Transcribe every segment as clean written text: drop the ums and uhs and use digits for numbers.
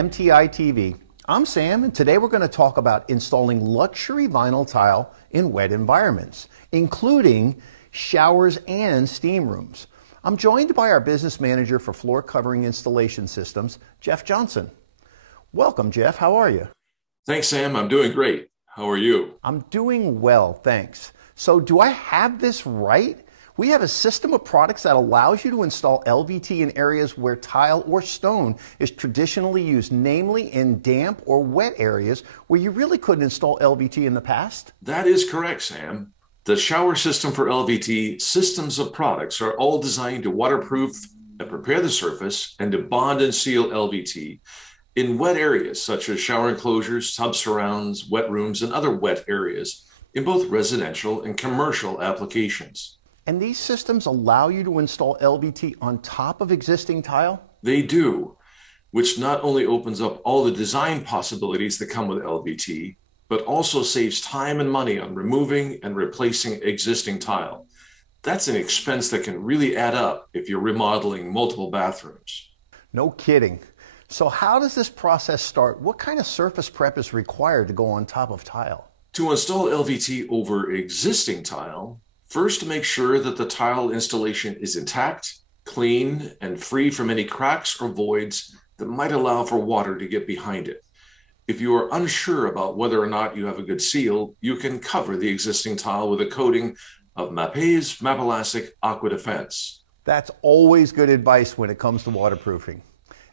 MTI-TV. I'm Sam, and today we're going to talk about installing luxury vinyl tile in wet environments, including showers and steam rooms. I'm joined by our business manager for floor covering installation systems, Jeff Johnson. Welcome, Jeff. How are you? Thanks, Sam. I'm doing great. How are you? I'm doing well, thanks. So do I have this right? We have a system of products that allows you to install LVT in areas where tile or stone is traditionally used, namely in damp or wet areas where you really couldn't install LVT in the past? That is correct, Sam. The shower system for LVT systems of products are all designed to waterproof and prepare the surface and to bond and seal LVT in wet areas such as shower enclosures, tub surrounds, wet rooms, and other wet areas in both residential and commercial applications. And these systems allow you to install LVT on top of existing tile? They do, which not only opens up all the design possibilities that come with LVT, but also saves time and money on removing and replacing existing tile. That's an expense that can really add up if you're remodeling multiple bathrooms. No kidding. So how does this process start? What kind of surface prep is required to go on top of tile? To install LVT over existing tile, first make sure that the tile installation is intact, clean, and free from any cracks or voids that might allow for water to get behind it. If you are unsure about whether or not you have a good seal, you can cover the existing tile with a coating of MAPEI's Mapacote Aqua Defense. That's always good advice when it comes to waterproofing.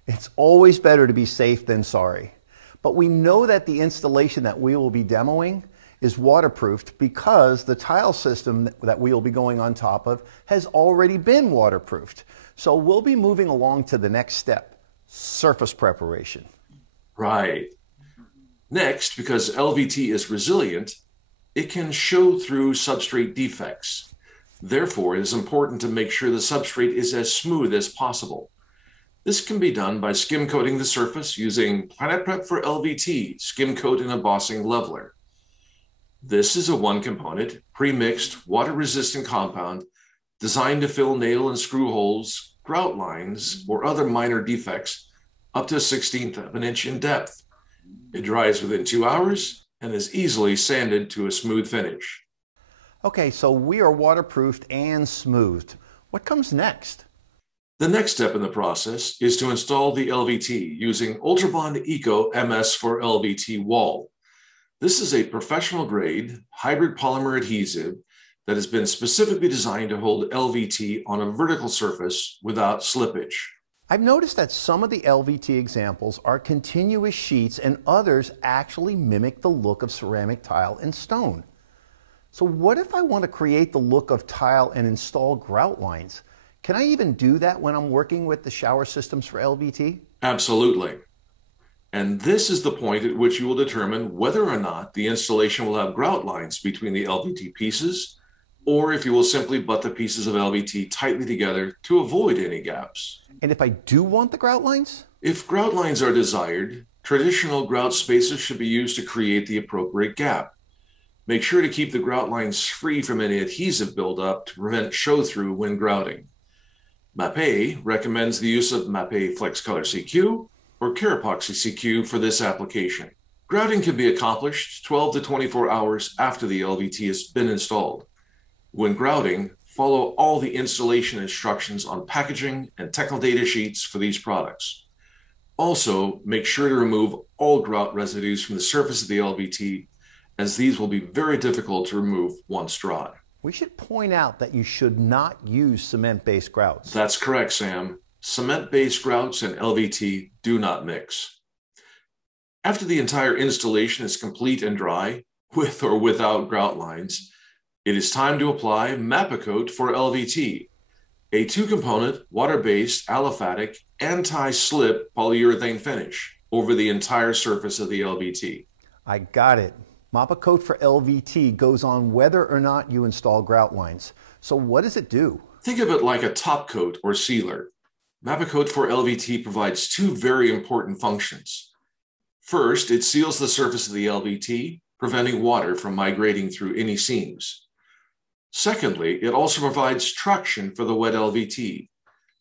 It's always better to be safe than sorry. But we know that the installation that we will be demoing is waterproofed because the tile system that we will be going on top of has already been waterproofed. So we'll be moving along to the next step, surface preparation. Right. Next, because LVT is resilient, it can show through substrate defects. Therefore, it is important to make sure the substrate is as smooth as possible. This can be done by skim coating the surface using Planet Prep for LVT Skim Coat and Embossing Leveler. This is a one-component, pre-mixed, water-resistant compound designed to fill nail and screw holes, grout lines, or other minor defects up to 1/16 of an inch in depth. It dries within 2 hours and is easily sanded to a smooth finish. Okay, so we are waterproofed and smoothed. What comes next? The next step in the process is to install the LVT using Ultrabond Eco MS for LVT Wall. This is a professional-grade hybrid polymer adhesive that has been specifically designed to hold LVT on a vertical surface without slippage. I've noticed that some of the LVT examples are continuous sheets and others actually mimic the look of ceramic tile and stone. So what if I want to create the look of tile and install grout lines? Can I even do that when I'm working with the shower systems for LVT? Absolutely. And this is the point at which you will determine whether or not the installation will have grout lines between the LVT pieces, or if you will simply butt the pieces of LVT tightly together to avoid any gaps. And if I do want the grout lines? If grout lines are desired, traditional grout spacers should be used to create the appropriate gap. Make sure to keep the grout lines free from any adhesive buildup to prevent show-through when grouting. MAPEI recommends the use of MAPEI Flex Color CQ or Carapoxy CQ for this application. Grouting can be accomplished 12 to 24 hours after the LVT has been installed. When grouting, follow all the installation instructions on packaging and technical data sheets for these products. Also, make sure to remove all grout residues from the surface of the LVT, as these will be very difficult to remove once dry. We should point out that you should not use cement-based grouts. That's correct, Sam. Cement-based grouts and LVT do not mix. After the entire installation is complete and dry, with or without grout lines, it is time to apply Mapacote for LVT, a two-component, water-based, aliphatic, anti-slip polyurethane finish over the entire surface of the LVT. I got it. Mapacote for LVT goes on whether or not you install grout lines. So what does it do? Think of it like a top coat or sealer. Mapacote for LVT provides two very important functions. First, it seals the surface of the LVT, preventing water from migrating through any seams. Secondly, it also provides traction for the wet LVT.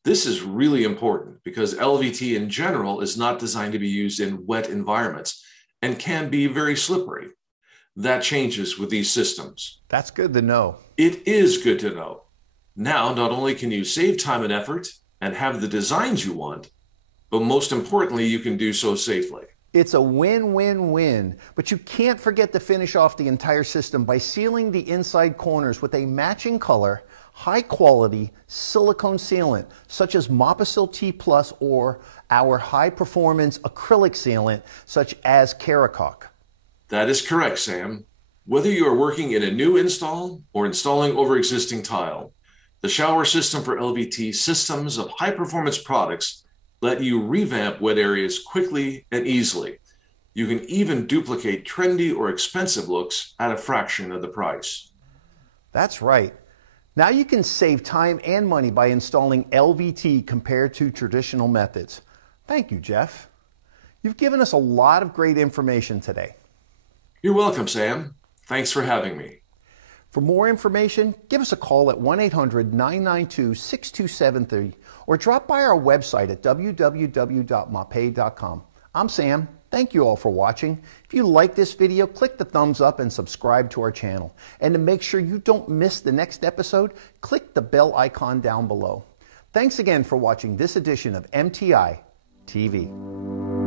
This is really important because LVT in general is not designed to be used in wet environments and can be very slippery. That changes with these systems. That's good to know. It is good to know. Now, not only can you save time and effort and have the designs you want, but most importantly, you can do so safely. It's a win-win-win, but you can't forget to finish off the entire system by sealing the inside corners with a matching color, high-quality silicone sealant, such as Mapacote T Plus or our high-performance acrylic sealant, such as Caracoc. That is correct, Sam. Whether you are working in a new install or installing over existing tile, the shower system for LVT systems of high-performance products let you revamp wet areas quickly and easily. You can even duplicate trendy or expensive looks at a fraction of the price. That's right. Now you can save time and money by installing LVT compared to traditional methods. Thank you, Jeff. You've given us a lot of great information today. You're welcome, Sam. Thanks for having me. For more information, give us a call at 1-800-992-6273 or drop by our website at www.mapei.com. I'm Sam. Thank you all for watching. If you like this video, click the thumbs up and subscribe to our channel. And to make sure you don't miss the next episode, click the bell icon down below. Thanks again for watching this edition of MTI-TV.